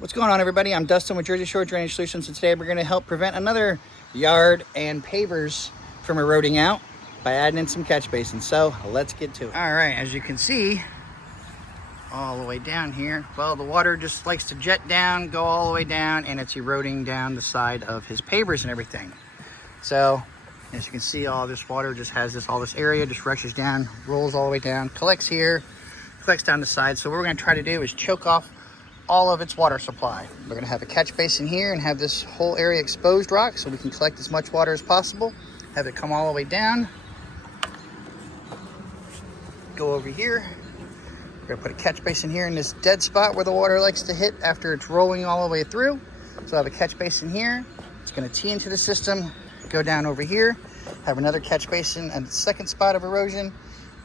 What's going on, everybody? I'm Dustin with Jersey Shore Drainage Solutions, and today we're going to help prevent another yard and pavers from eroding out by adding in some catch basins. So let's get to it. All right, as you can see, all the way down here, well, the water just likes to jet down, go all the way down, and it's eroding down the side of his pavers and everything. So as you can see, all this water just has all this area, just rushes down, rolls all the way down, collects here, collects down the side. So what we're going to try to do is choke off all of its water supply. We're going to have a catch basin here and have this whole area exposed rock so we can collect as much water as possible, have it come all the way down, go over here. We're going to put a catch basin here in this dead spot where the water likes to hit after it's rolling all the way through. So I have a catch basin here. It's going to tee into the system, go down over here, have another catch basin at the second spot of erosion,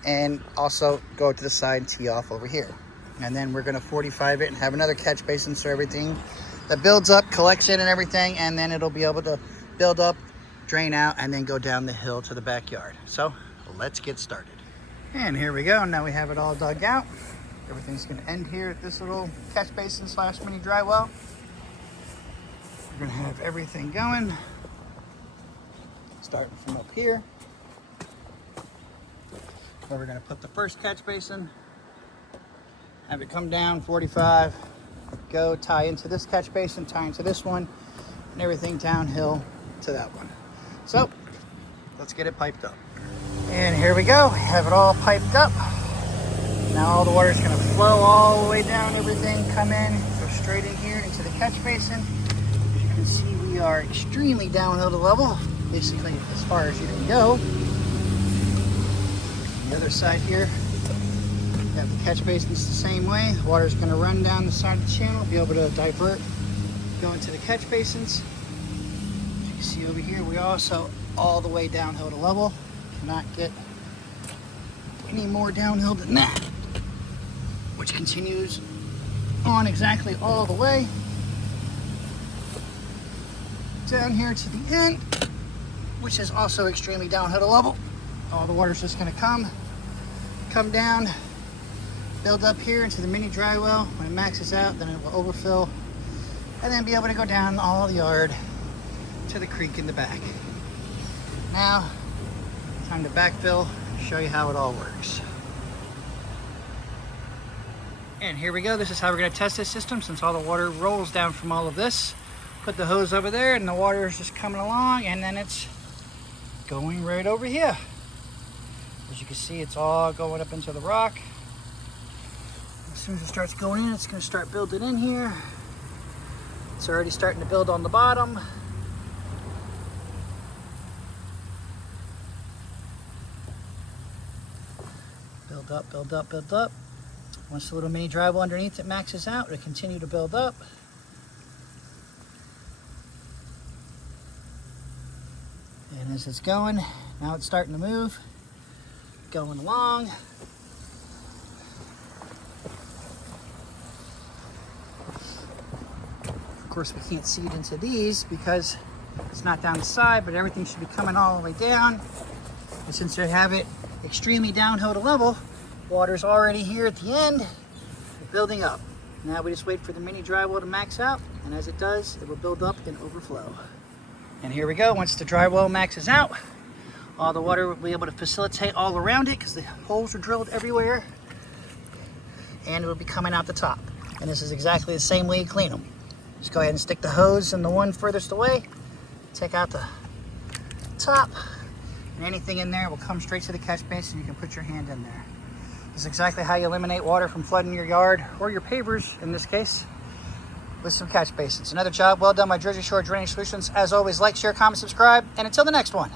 and also go to the side and tee off over here. And then we're going to 45 it and have another catch basin so everything that builds up collects it and everything, and then it'll be able to build up, drain out, and then go down the hill to the backyard. So let's get started. And here we go. Now we have it all dug out. Everything's going to end here at this little catch basin / mini dry well. We're going to have everything going, starting from up here, where we're going to put the first catch basin. Have it come down 45, go tie into this catch basin, tie into this one, and everything downhill to that one. So let's get it piped up. And here we go, we have it all piped up. Now all the water is going to flow all the way down, everything come in, go straight in here into the catch basin. As you can see, we are extremely downhill to level, basically as far as you can go. On the other side here, have the catch basins the same way. The water is going to run down the side of the channel, be able to divert, go into the catch basins. As you can see over here, we also all the way downhill to level. Cannot get any more downhill than that, which continues on exactly all the way down here to the end, which is also extremely downhill to level. All the water is just going to come down, build up here into the mini dry well. When it maxes out, then it will overfill and then be able to go down all the yard to the creek in the back. Now, time to backfill, show you how it all works. And here we go. This is how we're going to test this system since all the water rolls down from all of this. Put the hose over there and the water is just coming along, and then it's going right over here. As you can see, it's all going up into the rock. As soon as it starts going in, it's going to start building in here. It's already starting to build on the bottom. Build up, build up, build up. Once the little mini dry well underneath it maxes out, it'll continue to build up. And as it's going, now it's starting to move, going along. Of course, we can't seed into these because it's not down the side, but everything should be coming all the way down. And since they have it extremely downhill to level, water's already here at the end, building up. Now we just wait for the mini dry well to max out, and as it does, it will build up and overflow. And here we go. Once the dry well maxes out, all the water will be able to facilitate all around it because the holes are drilled everywhere, and it will be coming out the top. And this is exactly the same way you clean them. Just go ahead and stick the hose in the one furthest away, take out the top, and anything in there will come straight to the catch basin. You can put your hand in there. This is exactly how you eliminate water from flooding your yard, or your pavers in this case, with some catch basins. Another job well done by Jersey Shore Drainage Solutions. As always, like, share, comment, subscribe, and until the next one.